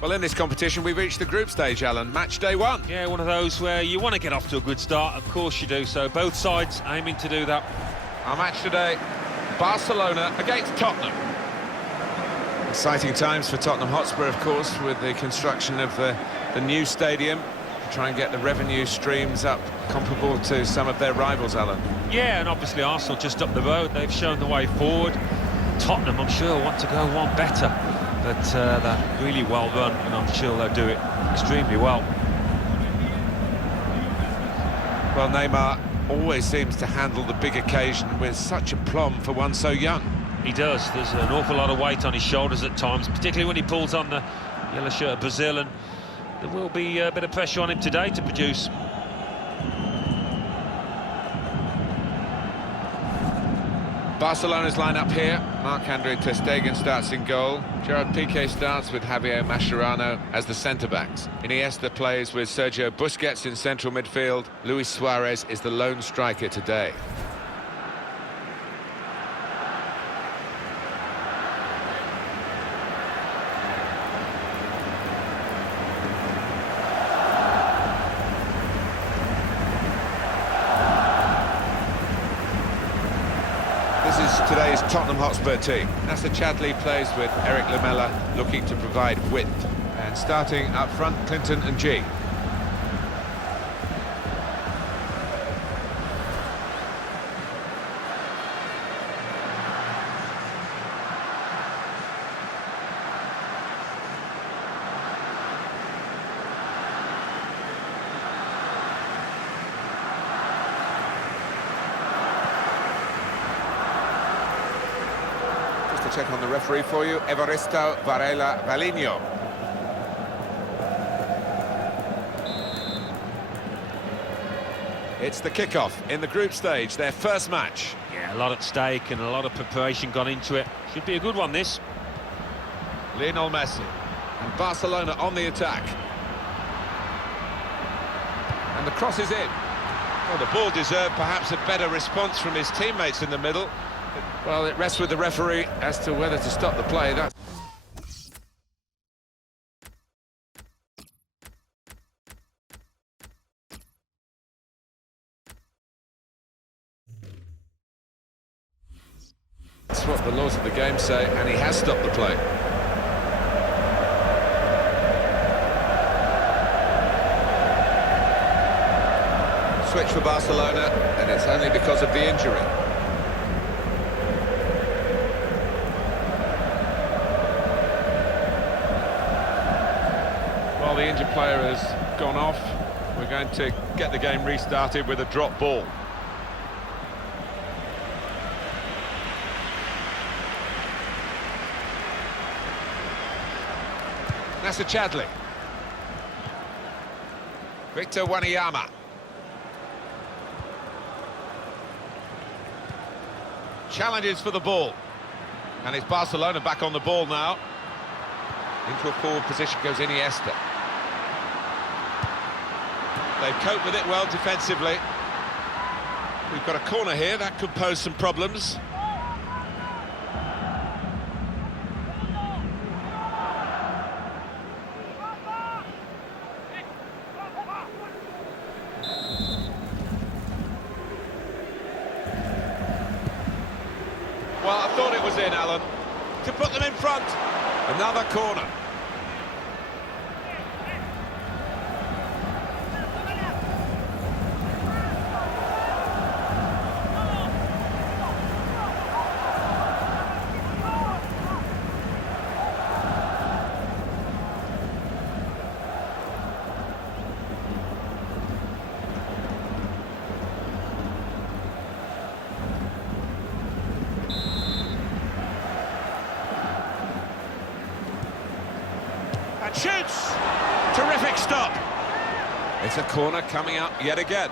Well, in this competition, we've reached the group stage, Alan. Match day one. Yeah, one of those where you want to get off to a good start. Of course you do. So both sides aiming to do that. Our match today, Barcelona against Tottenham. Exciting times for Tottenham Hotspur, of course, with the construction of the new stadium. To try and get the revenue streams up comparable to some of their rivals, Alan. Yeah, and obviously Arsenal just up the road. They've shown the way forward. Tottenham, I'm sure, want to go one better. But they're really well run, and I'm sure they'll do it extremely well. Well, Neymar always seems to handle the big occasion with such aplomb for one so young. He does. There's an awful lot of weight on his shoulders at times, particularly when he pulls on the yellow shirt of Brazil, and there will be a bit of pressure on him today to produce. Barcelona's line-up here. Marc-Andre ter Stegen starts in goal. Gerard Piqué starts with Javier Mascherano as the centre-backs. Iniesta plays with Sergio Busquets in central midfield. Luis Suarez is the lone striker today. This is today's Tottenham Hotspur team. Nacer Chadli plays with Eric Lamela, looking to provide width. And starting up front, Clinton and G. Check on the referee for you, Evaristo Varela Valinho. It's the kickoff in the group stage, their first match. Yeah, a lot at stake and a lot of preparation gone into it. Should be a good one, this. Lionel Messi and Barcelona on the attack. And the cross is in. Well, the ball deserved perhaps a better response from his teammates in the middle. Well, it rests with the referee as to whether to stop the play. That's what the laws of the game say, and he has stopped the play. Switch for Barcelona, and it's only because of the injury. Well, the injured player has gone off. We're going to get the game restarted with a drop ball. Nacer Chadli. Victor Wanyama. Challenges for the ball. And it's Barcelona back on the ball now. Into a forward position goes Iniesta. They've coped with it well defensively. We've got a corner here, that could pose some problems. Well, I thought it was in, Alan. To put them in front. Another corner. And shoots! Terrific stop. It's a corner coming up yet again.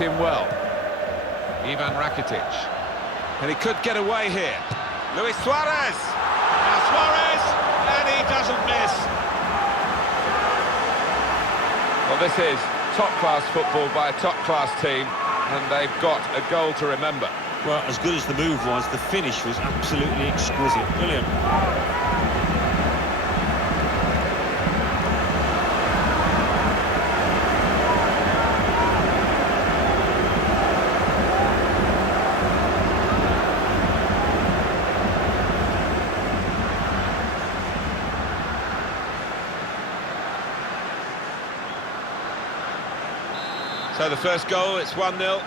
it in well. Ivan Rakitic. And he could get away here. Luis Suarez! Now Suarez! And he doesn't miss. Well, this is top-class football by a top-class team, and they've got a goal to remember. Well, as good as the move was, the finish was absolutely exquisite. Brilliant. So the first goal, it's 1-0.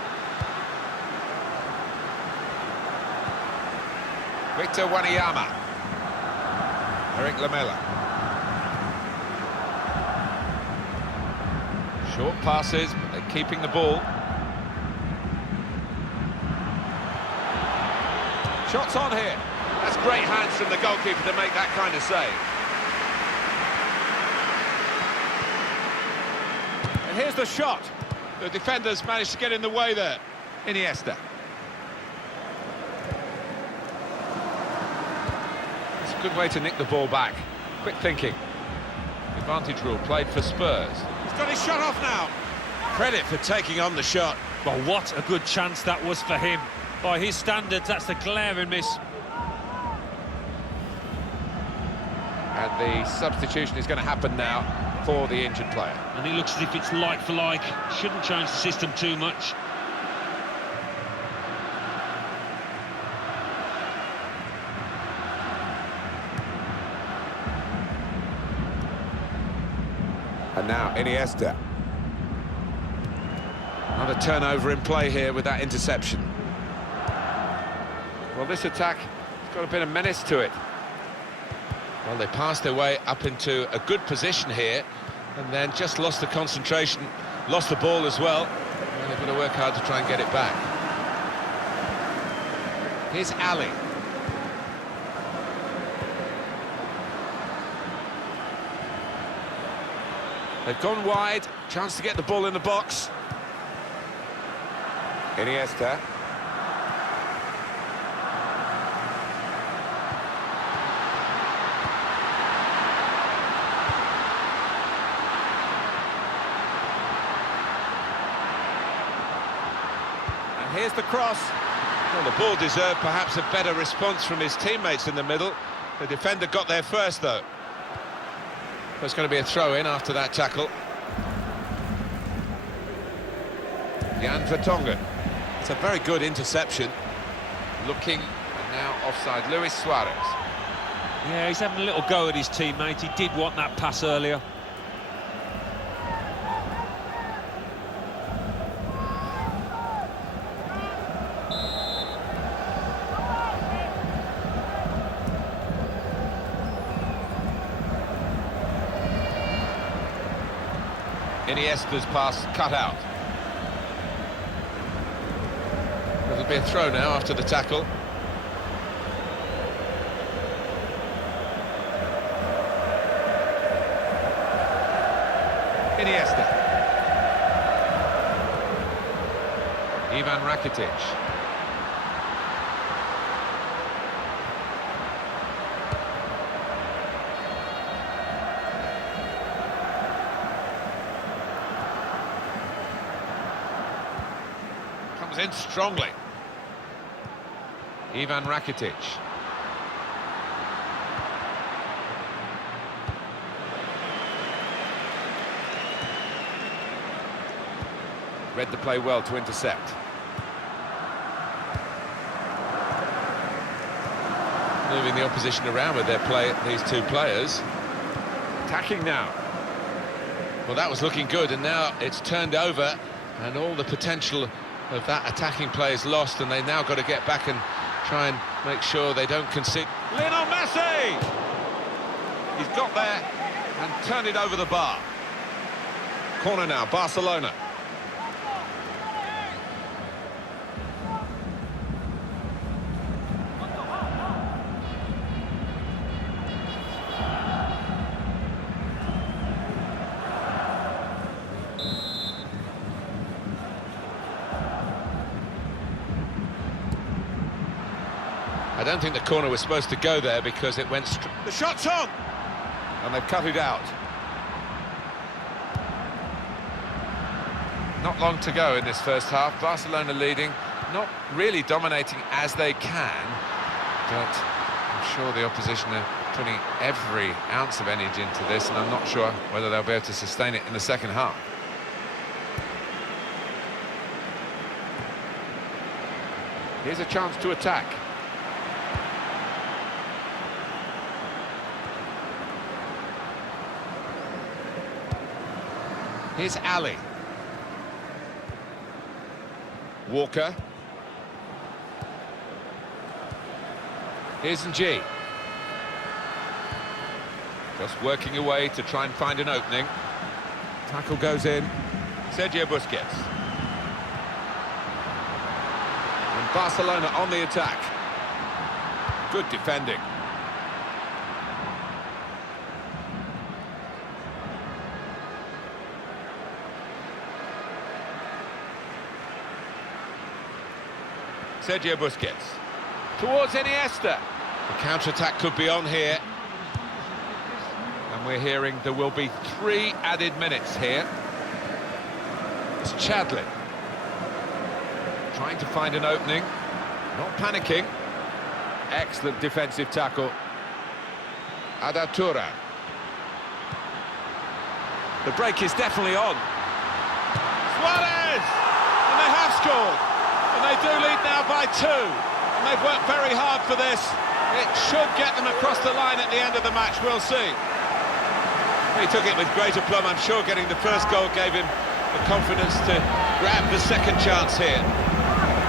Victor Wanyama. Eric Lamela. Short passes, but they're keeping the ball. Shots on here. That's great hands from the goalkeeper to make that kind of save. And here's the shot. The defenders managed to get in the way there. Iniesta. It's a good way to nick the ball back. Quick thinking. Advantage rule played for Spurs. He's got his shot off now. Credit for taking on the shot. Well, what a good chance that was for him. By his standards, that's a glaring miss. And the substitution is going to happen now for the injured player. And it looks as if it's like for like. Shouldn't change the system too much. And now Iniesta. Another turnover in play here with that interception. Well, this attack has got a bit of menace to it. Well, they passed their way up into a good position here and then just lost the concentration, lost the ball as well. And they've got to work hard to try and get it back. Here's Ali. They've gone wide, chance to get the ball in the box. Iniesta. And here's the cross. Well, the ball deserved perhaps a better response from his teammates in the middle. The defender got there first, though. There's going to be a throw-in after that tackle. Jan Vertonghen. It's a very good interception. Looking, and now offside, Luis Suarez. Yeah, he's having a little go at his teammate. He did want that pass earlier. Iniesta's pass cut out. There'll be a throw now after the tackle. Iniesta. Ivan Rakitic. Comes in strongly. Ivan Rakitic. Read the play well to intercept. Moving the opposition around with their play, these two players. Attacking now. Well, that was looking good, and now it's turned over, and all the potential of that attacking play is lost, and they now got to get back and try and make sure they don't concede. Lionel Messi! He's got there and turned it over the bar. Corner now, Barcelona. I don't think the corner was supposed to go there because it went... The shot's on! And they've cut it out. Not long to go in this first half. Barcelona leading, not really dominating as they can, but I'm sure the opposition are putting every ounce of energy into this, and I'm not sure whether they'll be able to sustain it in the second half. Here's a chance to attack. Here's Ali. Walker. Here's Ng. Just working away to try and find an opening. Tackle goes in. Sergio Busquets. And Barcelona on the attack. Good defending. Sergio Busquets. Towards Iniesta. The counter-attack could be on here. And we're hearing there will be 3 added minutes here. It's Chadlin. Trying to find an opening. Not panicking. Excellent defensive tackle. Adatura. The break is definitely on. Suarez! And they have scored. And they do lead now by 2. And they've worked very hard for this. It should get them across the line at the end of the match, we'll see. He took it with great aplomb. I'm sure getting the first goal gave him the confidence to grab the second chance here.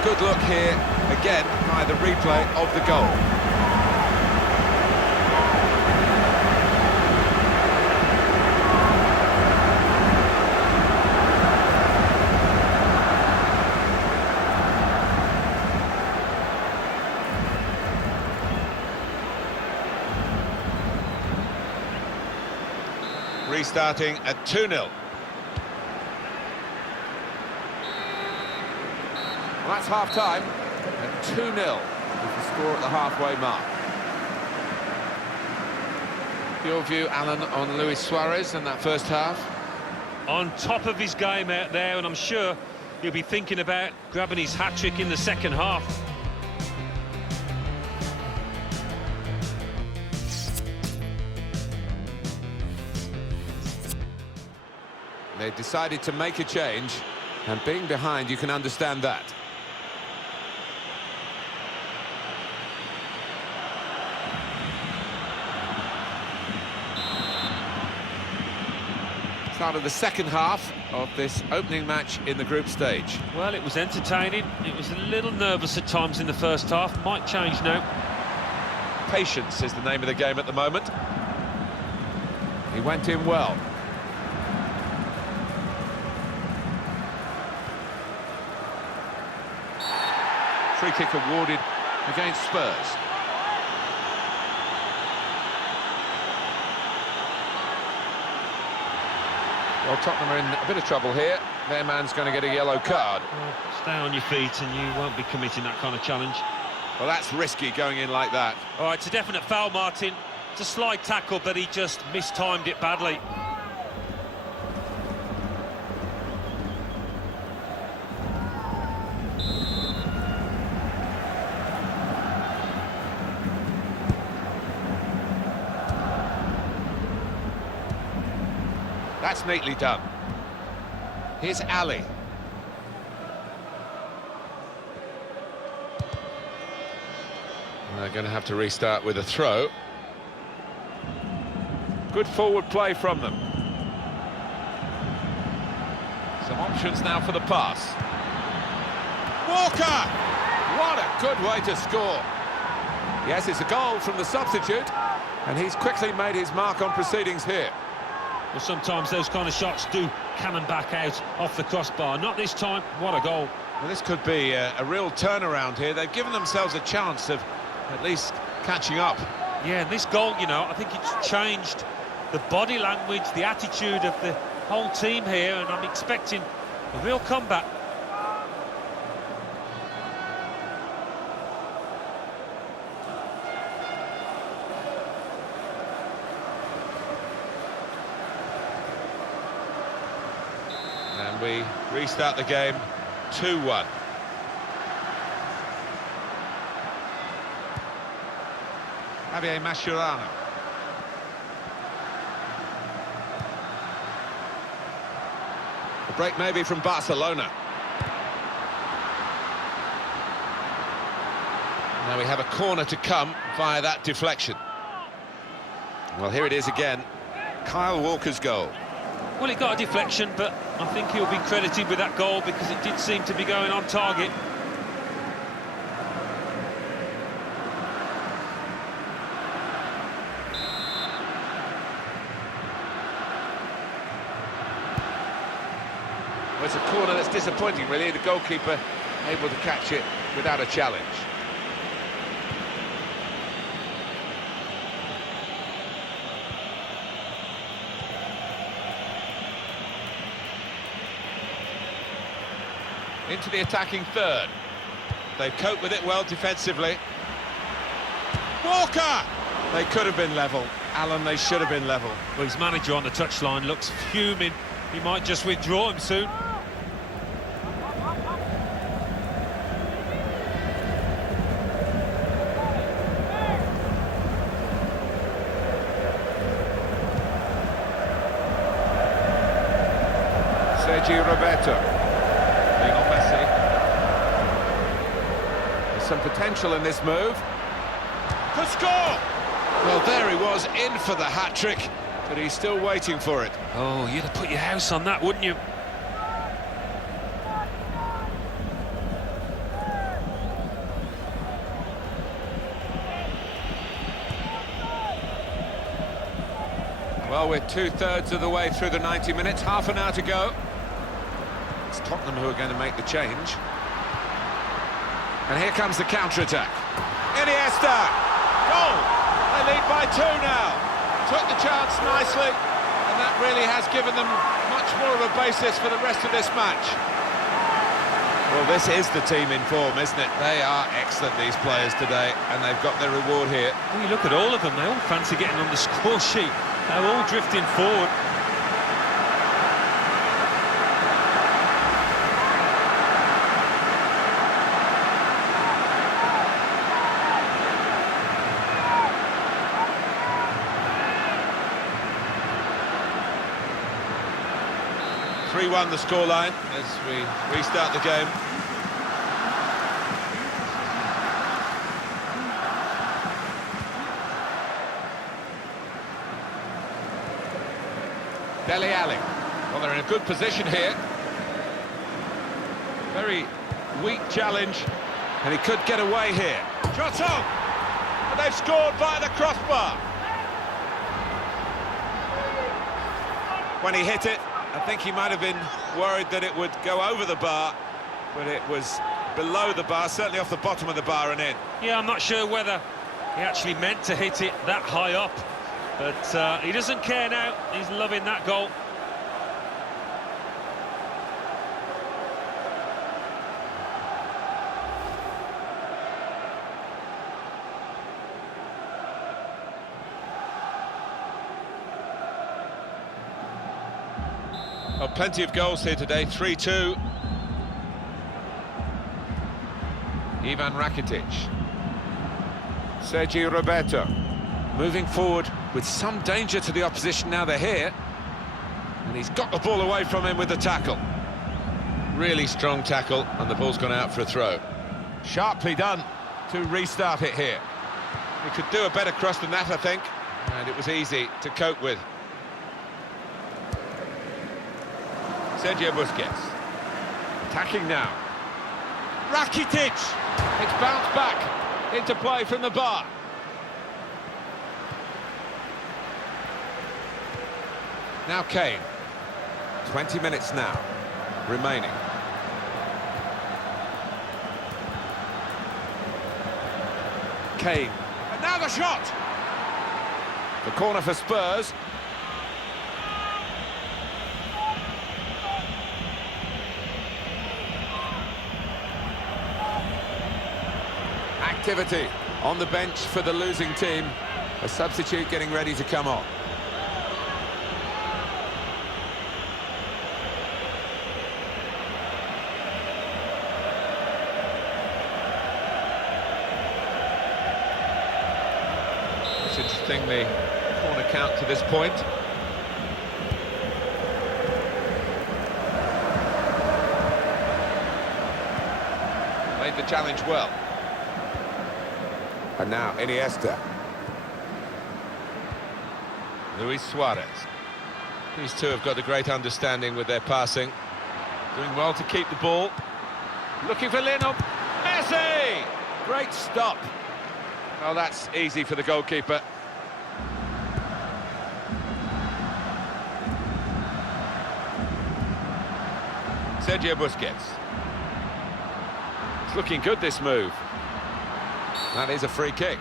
Good look here, again, by the replay of the goal. Restarting at 2-0. Well, that's half-time, and 2-0 is the score at the halfway mark. Your view, Alan, on Luis Suarez in that first half? On top of his game out there, and I'm sure he'll be thinking about grabbing his hat-trick in the second half. They decided to make a change, and being behind, you can understand that. Start of the second half of this opening match in the group stage. Well, it was entertaining. It was a little nervous at times in the first half. Might change now. Patience is the name of the game at the moment. He went in well. Free kick awarded against Spurs. Well, Tottenham are in a bit of trouble here. Their man's going to get a yellow card. Well, stay on your feet and you won't be committing that kind of challenge. Well, that's risky going in like that. All right, it's a definite foul, Martin. It's a slide tackle, but he just mistimed it badly. That's neatly done. Here's Ali. They're going to have to restart with a throw. Good forward play from them. Some options now for the pass. Walker! What a good way to score. Yes, it's a goal from the substitute, and he's quickly made his mark on proceedings here. Well, sometimes those kind of shots do cannon back out off the crossbar. Not this time. What a goal. Well, this could be a real turnaround here. They've given themselves a chance of at least catching up. Yeah, this goal, you know, I think it's changed the body language, the attitude of the whole team here, and I'm expecting a real comeback. we restart the game 2-1. Javier Mascherano. A break maybe from Barcelona. Now we have a corner to come via that deflection. Well, here it is again. Kyle Walker's goal. Well, it got a deflection, but I think he'll be credited with that goal because it did seem to be going on target. Well, it's a corner that's disappointing, really. The goalkeeper able to catch it without a challenge. Into the attacking third. They've coped with it well defensively. Walker! They could have been level. Alan, they should have been level. Well, his manager on the touchline looks fuming. He might just withdraw him soon. Sergio Roberto. Some potential in this move. Could score! Well, there he was, in for the hat-trick, but he's still waiting for it. Oh, you'd have put your house on that, wouldn't you? Well, we're two-thirds of the way through the 90 minutes, half an hour to go. It's Tottenham who are going to make the change. And here comes the counter-attack. Iniesta! Goal! They lead by 2 now. Took the chance nicely, and that really has given them much more of a basis for the rest of this match. Well, this is the team in form, isn't it? They are excellent, these players today, and they've got their reward here. Well, you look at all of them, they all fancy getting on the score sheet. They're all drifting forward. 3-1 the scoreline as we restart the game. Dele Alli. Well, they're in a good position here. Very weak challenge, and he could get away here. Shot on! And they've scored via the crossbar. When he hit it, I think he might have been worried that it would go over the bar, but it was below the bar, certainly off the bottom of the bar and in. Yeah, I'm not sure whether he actually meant to hit it that high up, but he doesn't care now. He's loving that goal. Well, plenty of goals here today, 3-2. Ivan Rakitic. Sergio Roberto. Moving forward with some danger to the opposition now they're here. And he's got the ball away from him with the tackle. Really strong tackle, and the ball's gone out for a throw. Sharply done to restart it here. He could do a better cross than that, I think. And it was easy to cope with. Sergio Busquets. Attacking now. Rakitic! It's bounced back into play from the bar. Now Kane. 20 minutes now remaining. Kane. And now the shot! The corner for Spurs. Activity on the bench for the losing team. A substitute getting ready to come on. It's interesting, the corner count to this point. Made the challenge well. And now Iniesta. Luis Suarez. These two have got a great understanding with their passing. Doing well to keep the ball. Looking for Lionel Messi! Great stop. Oh, that's easy for the goalkeeper. Sergio Busquets. It's looking good, this move. That is a free kick.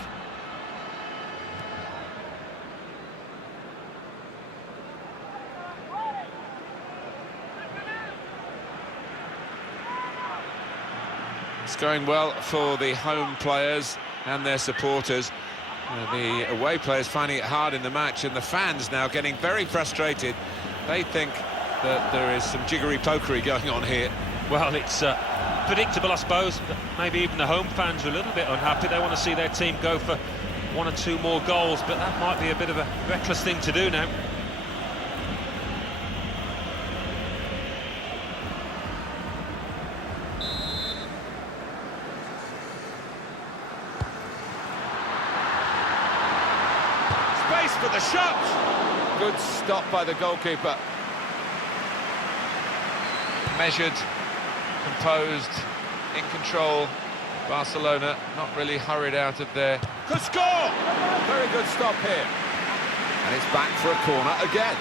It's going well for the home players and their supporters. The away players finding it hard in the match, and the fans now getting very frustrated. They think that there is some jiggery-pokery going on here. Well, it's predictable, I suppose, but maybe even the home fans are a little bit unhappy. They want to see their team go for 1 or 2 more goals, but that might be a bit of a reckless thing to do now. Space for the shot! Good stop by the goalkeeper. Measured, composed, in control. Barcelona not really hurried out of there. Could score! Very good stop here. And it's back for a corner again.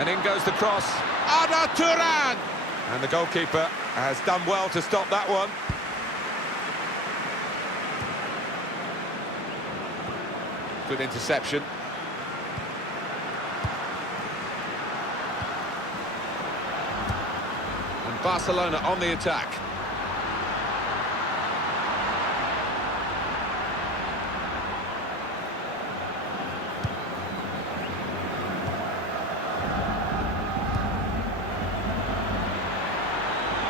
And in goes the cross. Arda Turan! And the goalkeeper has done well to stop that one. Good interception. And Barcelona on the attack.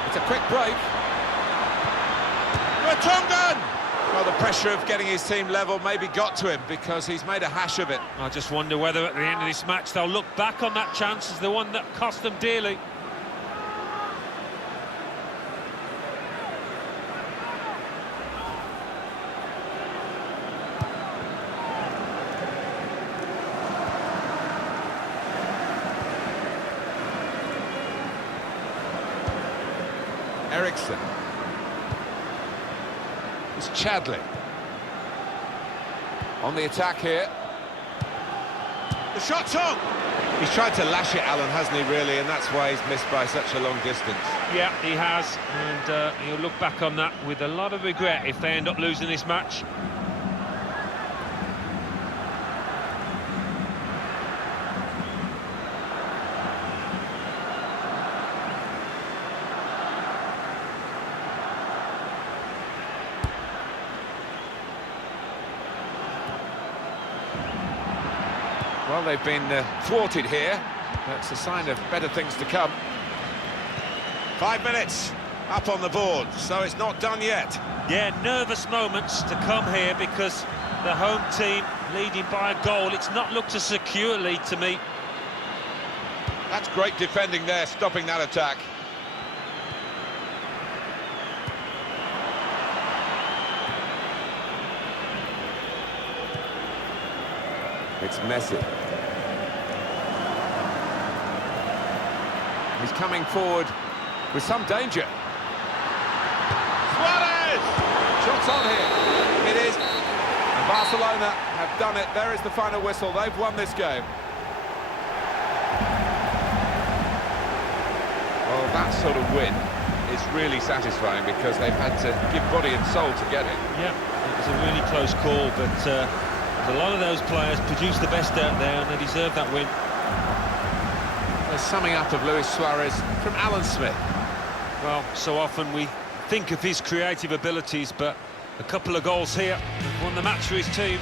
It's a quick break. Vertonghen! Well, the pressure of getting his team level maybe got to him because he's made a hash of it. I just wonder whether at the end of this match they'll look back on that chance as the one that cost them dearly. Ericsson. It's Chadley. On the attack here. The shot's on! He's tried to lash it, Alan, hasn't he, really? And that's why he's missed by such a long distance. Yeah, he has, and he'll look back on that with a lot of regret if they end up losing this match. Well, they've been thwarted here. That's a sign of better things to come. 5 minutes up on the board, so it's not done yet. Yeah, nervous moments to come here because the home team leading by a goal. It's not looked a secure lead to me. That's great defending there, stopping that attack. It's Messi. He's coming forward with some danger. Suarez! Shots on here. It is. And Barcelona have done it. There is the final whistle. They've won this game. Well, that sort of win is really satisfying because they've had to give body and soul to get it. Yeah, it was was a really close call, but a lot of those players produced the best out there, and they deserve that win. A summing up of Luis Suarez from Alan Smith. Well, so often we think of his creative abilities, but a couple of goals here have won the match for his team.